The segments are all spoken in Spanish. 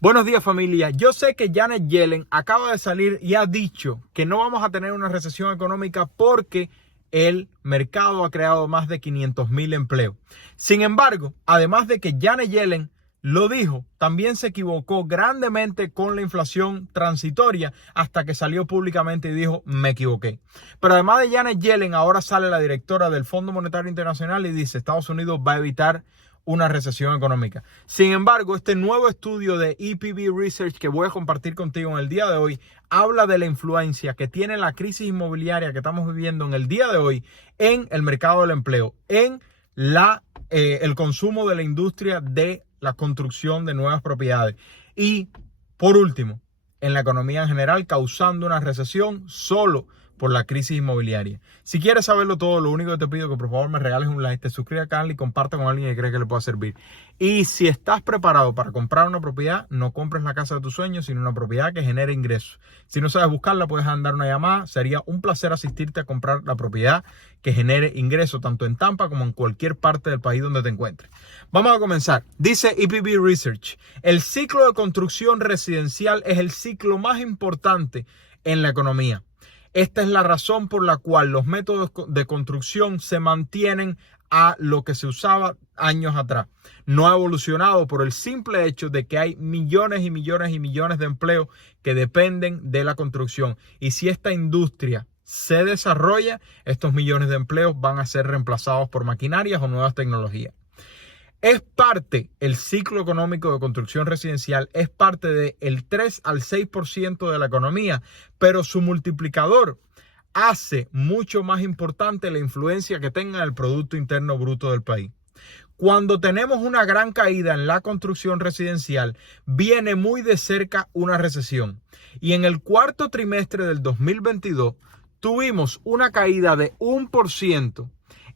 Buenos días, familia. Yo sé que Janet Yellen acaba de salir y ha dicho que no vamos a tener una recesión económica porque el mercado ha creado más de 500,000 empleos. Sin embargo, además de que Janet Yellen lo dijo, también se equivocó grandemente con la inflación transitoria hasta que salió públicamente y dijo, me equivoqué. Pero además de Janet Yellen, ahora sale la directora del Fondo Monetario Internacional y dice, Estados Unidos va a evitar una recesión económica. Sin embargo, este nuevo estudio de EPB Research que voy a compartir contigo en el día de hoy habla de la influencia que tiene la crisis inmobiliaria que estamos viviendo en el día de hoy en el mercado del empleo, en el consumo de la industria de la construcción de nuevas propiedades y, por último, en la economía en general, causando una recesión solo por la crisis inmobiliaria. Si quieres saberlo todo, lo único que te pido es que por favor me regales un like, te suscribas al canal y comparte con alguien que cree que le pueda servir. Y si estás preparado para comprar una propiedad, no compres la casa de tus sueños, sino una propiedad que genere ingresos. Si no sabes buscarla, puedes mandar una llamada. Sería un placer asistirte a comprar la propiedad que genere ingresos, tanto en Tampa como en cualquier parte del país donde te encuentres. Vamos a comenzar. Dice EPB Research, el ciclo de construcción residencial es el ciclo más importante en la economía. Esta es la razón por la cual los métodos de construcción se mantienen a lo que se usaba años atrás. No ha evolucionado por el simple hecho de que hay millones y millones y millones de empleos que dependen de la construcción. Y si esta industria se desarrolla, estos millones de empleos van a ser reemplazados por maquinarias o nuevas tecnologías. Es parte, el ciclo económico de construcción residencial es parte del 3 al 6% de la economía, pero su multiplicador hace mucho más importante la influencia que tenga el Producto Interno Bruto del país. Cuando tenemos una gran caída en la construcción residencial, viene muy de cerca una recesión. Y en el cuarto trimestre del 2022 tuvimos una caída de 1%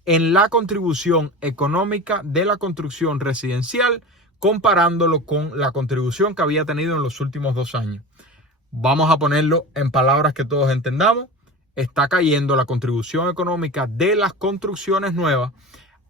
en la contribución económica de la construcción residencial, comparándolo con la contribución que había tenido en los últimos 2 años. Vamos a ponerlo en palabras que todos entendamos. Está cayendo la contribución económica de las construcciones nuevas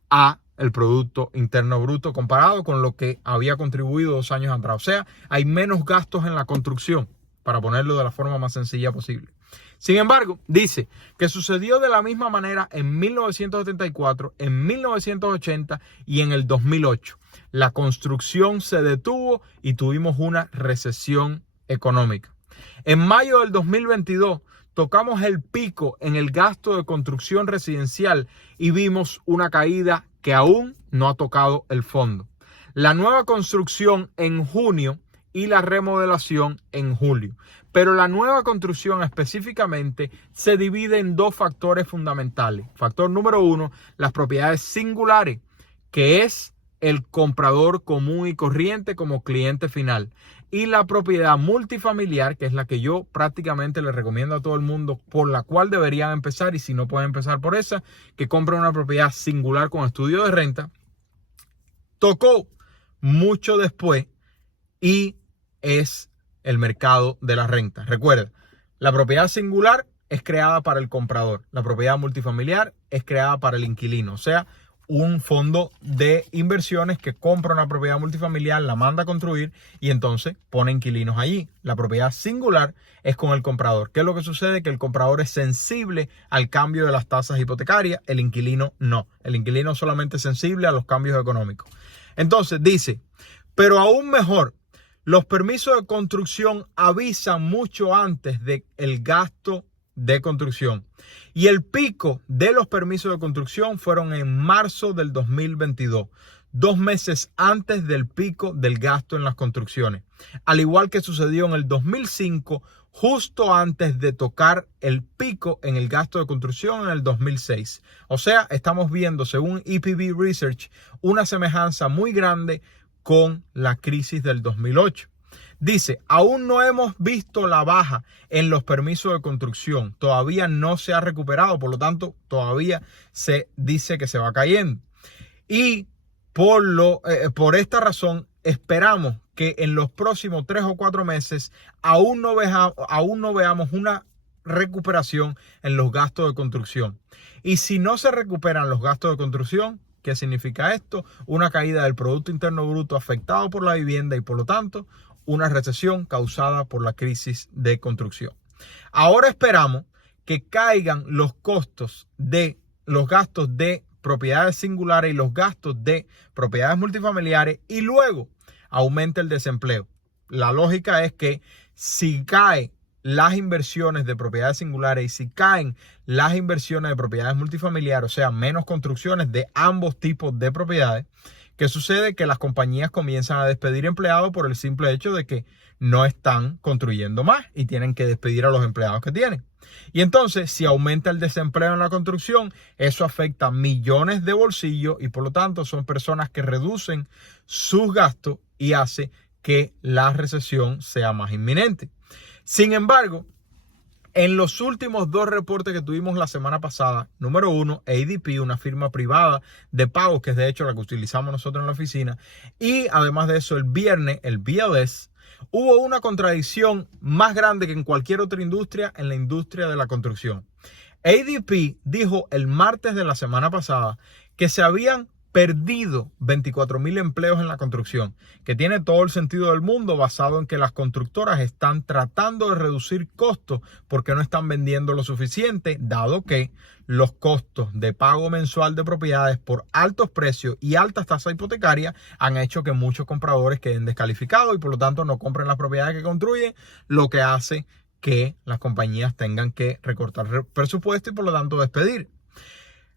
a el Producto Interno Bruto comparado con lo que había contribuido 2 años atrás. O sea, hay menos gastos en la construcción, para ponerlo de la forma más sencilla posible. Sin embargo, dice que sucedió de la misma manera en 1974, en 1980 y en el 2008. La construcción se detuvo y tuvimos una recesión económica. En mayo del 2022 tocamos el pico en el gasto de construcción residencial y vimos una caída que aún no ha tocado el fondo. La nueva construcción en junio y la remodelación en julio. Pero la nueva construcción específicamente se divide en 2 factores fundamentales. Factor número 1, las propiedades singulares, que es el comprador común y corriente como cliente final. Y la propiedad multifamiliar, que es la que yo prácticamente le recomiendo a todo el mundo, por la cual deberían empezar, y si no pueden empezar por esa, que compren una propiedad singular con estudio de renta. Tocó mucho después y es el mercado de la renta. Recuerda, la propiedad singular es creada para el comprador. La propiedad multifamiliar es creada para el inquilino. O sea, un fondo de inversiones que compra una propiedad multifamiliar, la manda a construir y entonces pone inquilinos allí. La propiedad singular es con el comprador. ¿Qué es lo que sucede? Que el comprador es sensible al cambio de las tasas hipotecarias. El inquilino no. El inquilino solamente es sensible a los cambios económicos. Entonces dice, pero aún mejor, los permisos de construcción avisan mucho antes del gasto de construcción. Y el pico de los permisos de construcción fueron en marzo del 2022, 2 meses antes del pico del gasto en las construcciones. Al igual que sucedió en el 2005, justo antes de tocar el pico en el gasto de construcción en el 2006. O sea, estamos viendo, según EPB Research, una semejanza muy grande con la crisis del 2008. Dice, aún no hemos visto la baja en los permisos de construcción. Todavía no se ha recuperado, por lo tanto, todavía se dice que se va cayendo. Y por esta razón, esperamos que en los próximos 3 o 4 meses aún no veamos una recuperación en los gastos de construcción. Y si no se recuperan los gastos de construcción, ¿Qué significa esto? Una caída del Producto Interno Bruto afectado por la vivienda y por lo tanto una recesión causada por la crisis de construcción. Ahora esperamos que caigan los gastos de propiedades singulares y los gastos de propiedades multifamiliares y luego aumente el desempleo. La lógica es que si caen las inversiones de propiedades singulares y si caen las inversiones de propiedades multifamiliares, o sea, menos construcciones de ambos tipos de propiedades, ¿qué sucede? Que las compañías comienzan a despedir empleados por el simple hecho de que no están construyendo más y tienen que despedir a los empleados que tienen. Y entonces, si aumenta el desempleo en la construcción, eso afecta a millones de bolsillos y por lo tanto son personas que reducen sus gastos y hace que la recesión sea más inminente. Sin embargo, en los últimos dos reportes que tuvimos la semana pasada, número uno, ADP, una firma privada de pagos, que es de hecho la que utilizamos nosotros en la oficina, y además de eso, el viernes, el BLS, hubo una contradicción más grande que en cualquier otra industria, en la industria de la construcción. ADP dijo el martes de la semana pasada que se habían perdido 24,000 empleos en la construcción, que tiene todo el sentido del mundo basado en que las constructoras están tratando de reducir costos porque no están vendiendo lo suficiente, dado que los costos de pago mensual de propiedades por altos precios y altas tasas hipotecarias han hecho que muchos compradores queden descalificados y por lo tanto no compren las propiedades que construyen, lo que hace que las compañías tengan que recortar presupuesto y por lo tanto despedir.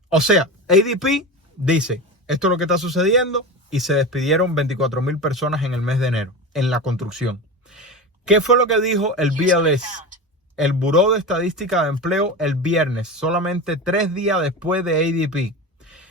O sea, ADP dice: esto es lo que está sucediendo y se despidieron 24,000 personas en el mes de enero en la construcción. ¿Qué fue lo que dijo el BLS, el Buró de Estadística de Empleo, el viernes, solamente 3 días después de ADP?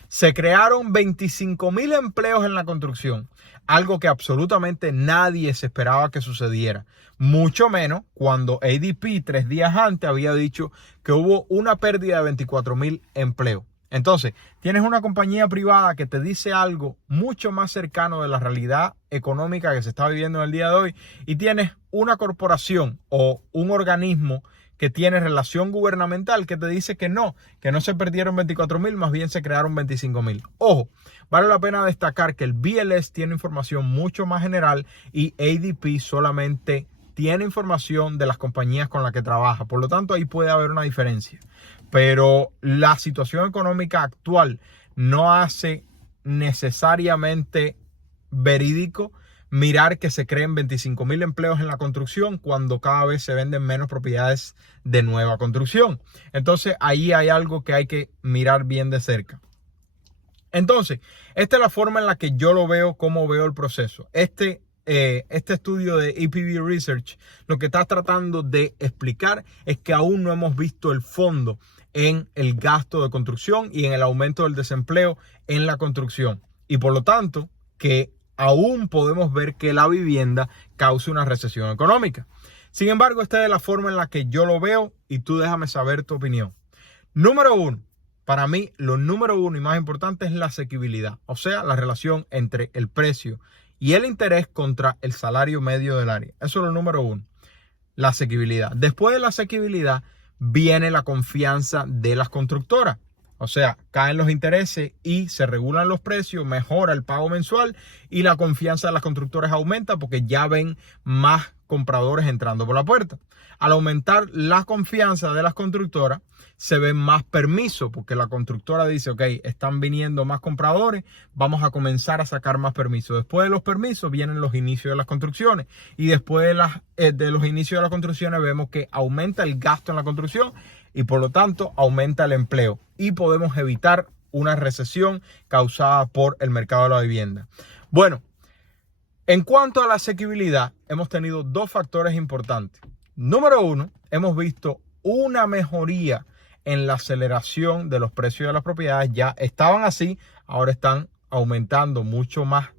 Se crearon 25,000 empleos en la construcción, algo que absolutamente nadie se esperaba que sucediera. Mucho menos cuando ADP 3 días antes había dicho que hubo una pérdida de 24,000 empleos. Entonces, tienes una compañía privada que te dice algo mucho más cercano de la realidad económica que se está viviendo en el día de hoy y tienes una corporación o un organismo que tiene relación gubernamental que te dice que no se perdieron 24,000, más bien se crearon 25,000. Ojo, vale la pena destacar que el BLS tiene información mucho más general y ADP solamente tiene información de las compañías con las que trabaja. Por lo tanto, ahí puede haber una diferencia. Pero la situación económica actual no hace necesariamente verídico mirar que se creen 25,000 empleos en la construcción cuando cada vez se venden menos propiedades de nueva construcción. Entonces, ahí hay algo que hay que mirar bien de cerca. Entonces, esta es la forma en la que yo lo veo, cómo veo el proceso. Este estudio de EPB Research lo que está tratando de explicar es que aún no hemos visto el fondo en el gasto de construcción y en el aumento del desempleo en la construcción. Y por lo tanto, que aún podemos ver que la vivienda cause una recesión económica. Sin embargo, esta es la forma en la que yo lo veo y tú déjame saber tu opinión. Número uno, para mí lo número uno y más importante es la asequibilidad, o sea, la relación entre el precio y el interés contra el salario medio del área. Eso es lo número uno, la asequibilidad. Después de la asequibilidad viene la confianza de las constructoras. O sea, caen los intereses y se regulan los precios, mejora el pago mensual y la confianza de las constructoras aumenta porque ya ven más compradores entrando por la puerta. Al aumentar la confianza de las constructoras, se ven más permisos porque la constructora dice, ok, están viniendo más compradores, vamos a comenzar a sacar más permisos. Después de los permisos vienen los inicios de las construcciones y después de los inicios de las construcciones vemos que aumenta el gasto en la construcción y por lo tanto aumenta el empleo y podemos evitar una recesión causada por el mercado de la vivienda. Bueno, en cuanto a la asequibilidad, hemos tenido dos factores importantes. Número uno, hemos visto una mejoría en la aceleración de los precios de las propiedades. Ya estaban así, ahora están aumentando mucho más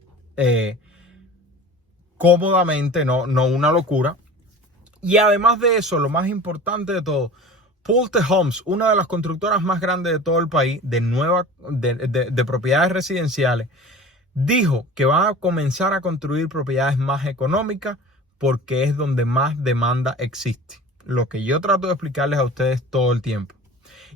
cómodamente, no una locura. Y además de eso, lo más importante de todo, Pulte Homes, una de las constructoras más grandes de todo el país, de propiedades residenciales, dijo que van a comenzar a construir propiedades más económicas porque es donde más demanda existe. Lo que yo trato de explicarles a ustedes todo el tiempo.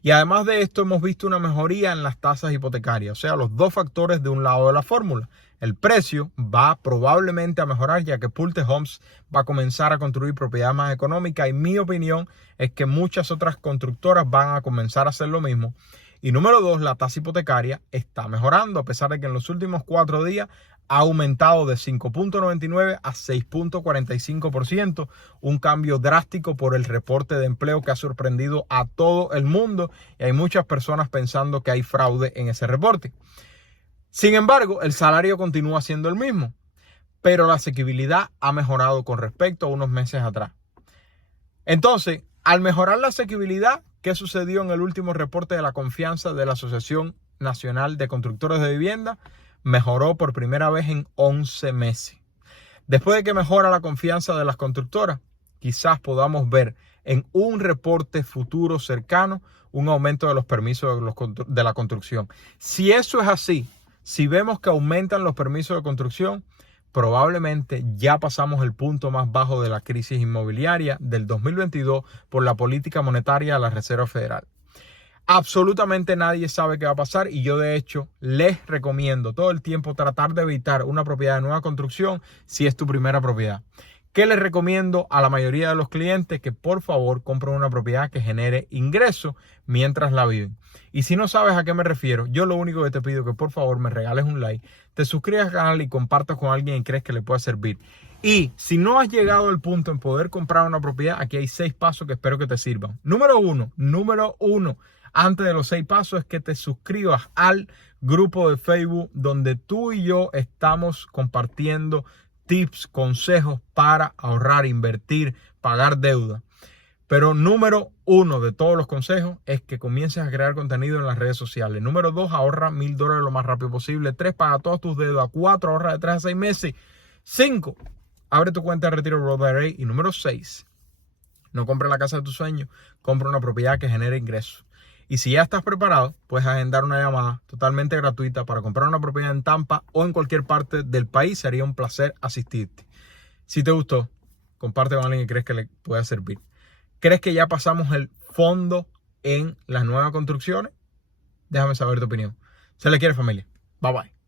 Y además de esto hemos visto una mejoría en las tasas hipotecarias, o sea, los dos factores de un lado de la fórmula. El precio va probablemente a mejorar ya que Pulte Homes va a comenzar a construir propiedad más económica y mi opinión es que muchas otras constructoras van a comenzar a hacer lo mismo. Y número 2, la tasa hipotecaria está mejorando a pesar de que en los últimos 4 días ha aumentado de 5.99 a 6.45%, un cambio drástico por el reporte de empleo que ha sorprendido a todo el mundo y hay muchas personas pensando que hay fraude en ese reporte. Sin embargo, el salario continúa siendo el mismo, pero la asequibilidad ha mejorado con respecto a unos meses atrás. Entonces, al mejorar la asequibilidad, ¿qué sucedió en el último reporte de la confianza de la Asociación Nacional de Constructores de Vivienda? Mejoró por primera vez en 11 meses. Después de que mejora la confianza de las constructoras, quizás podamos ver en un reporte futuro cercano un aumento de los permisos de la construcción. Si eso es así, si vemos que aumentan los permisos de construcción, probablemente ya pasamos el punto más bajo de la crisis inmobiliaria del 2022 por la política monetaria de la Reserva Federal. Absolutamente nadie sabe qué va a pasar y yo de hecho les recomiendo todo el tiempo tratar de evitar una propiedad de nueva construcción si es tu primera propiedad. ¿Qué les recomiendo a la mayoría de los clientes? Que por favor compren una propiedad que genere ingresos mientras la viven. Y si no sabes a qué me refiero, yo lo único que te pido es que por favor me regales un like, te suscribas al canal y compartas con alguien que crees que le pueda servir. Y si no has llegado al punto en poder comprar una propiedad, aquí hay 6 pasos que espero que te sirvan. Número uno, antes de los 6 pasos es que te suscribas al grupo de Facebook donde tú y yo estamos compartiendo tips, consejos para ahorrar, invertir, pagar deuda. Pero número 1 de todos los consejos es que comiences a crear contenido en las redes sociales. Número 2, ahorra $1,000 lo más rápido posible. 3, paga todas tus deudas. 4, ahorra de 3 a 6 meses. 5, abre tu cuenta de retiro Roth IRA. Y número 6, no compres la casa de tus sueños, compra una propiedad que genere ingresos. Y si ya estás preparado, puedes agendar una llamada totalmente gratuita para comprar una propiedad en Tampa o en cualquier parte del país. Sería un placer asistirte. Si te gustó, comparte con alguien que crees que le pueda servir. ¿Crees que ya pasamos el fondo en las nuevas construcciones? Déjame saber tu opinión. Se le quiere, familia. Bye bye.